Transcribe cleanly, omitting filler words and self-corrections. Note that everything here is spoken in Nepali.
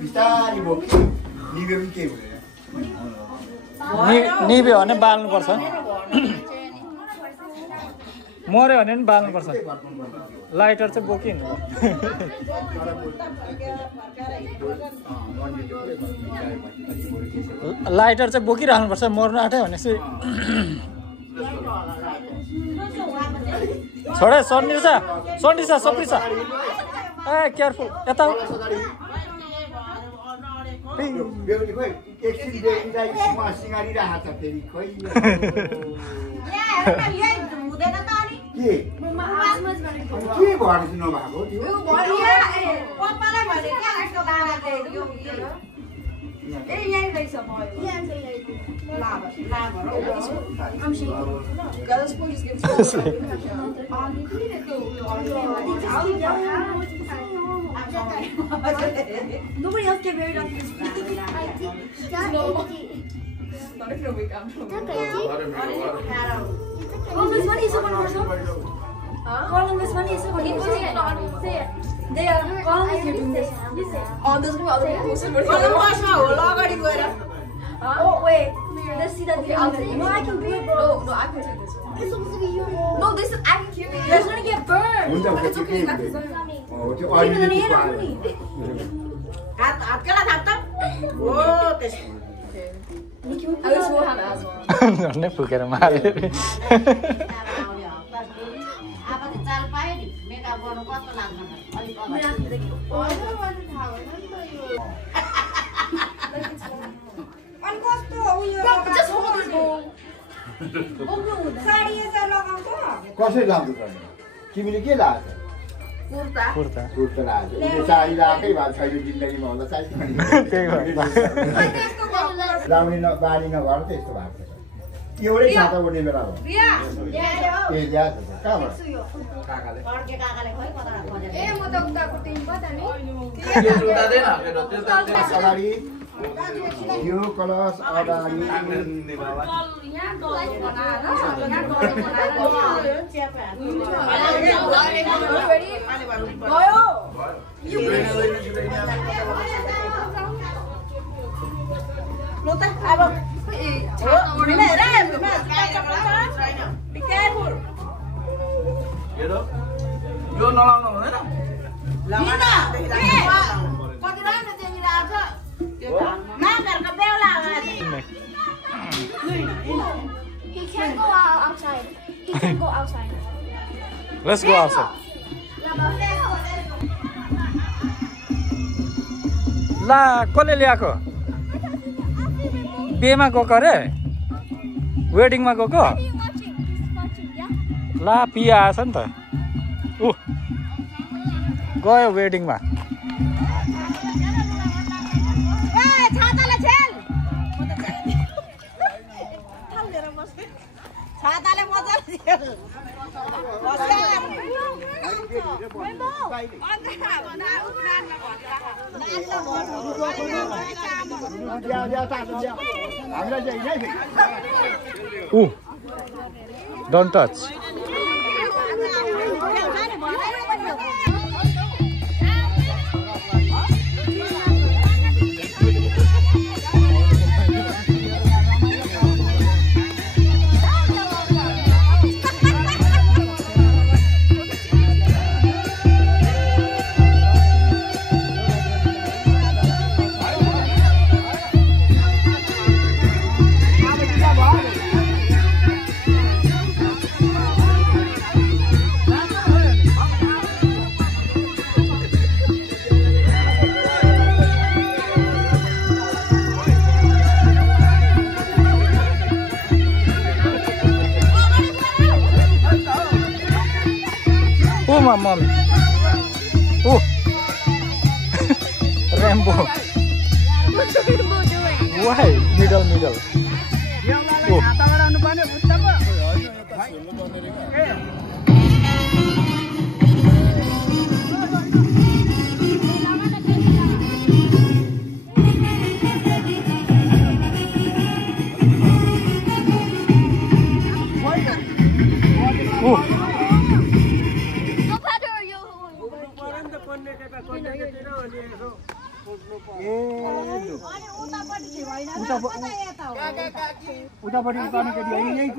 बिस्तारै बोक्यो निभे पनि केही हुँदैन निभ्यो भने बाल्नुपर्छ मर्यो भने पनि बाल्नुपर्छ लाइटर चाहिँ बोकिनु लाइटर चाहिँ बोकिराख्नुपर्छ मर्नु आँट्यो भनेपछि छोडे सन्डिसा सप्रिसा ए केयरफुल यता Nobody else get married after this. Not if you wake up. Columbus, what is someone or something? Columbus, what is someone? Say it. They are Columbus, you're doing this. You say it. Oh, there's no other person. Oh, wait. Let's see that. No, I can do it, bro. No, I can do this. It's supposed to be you. No, this is I can keep it. You're gonna get burned. It's okay. That's Keep it in the hand of me. I wish we'll have asthma. झन्डै फुकेर मार्यो Just hold this bowl. कसरी लाग्दो पर्ने तिमीले के लाग्छ Kurta. कुर्ता लाग्छ उसले साडी लगाएकै भएको छैन जिन्दगीमा होला साडी लाउने बारी नभएर त्यस्तो भएको छ एउटै छाता उड्ने बेला हो ए ल्याएको छ कहाँबाट काकाले अगाडि यो कलश अगाडि Be careful. यो नलाउनु हुँदैन He can't go outside. He can't go outside. Let's go outside. ला कसले ल्याएको बेमा गएको अरे वेडिङमा गएको ला पिया आएछ नि त ऊ गयो वेडिङमा Ooh, don't touch. Oh, my mom. Oh. Rambo. What's the Rambo doing? Why? Middle. Oh. उतापट्टि उकाउने केटी यहीँ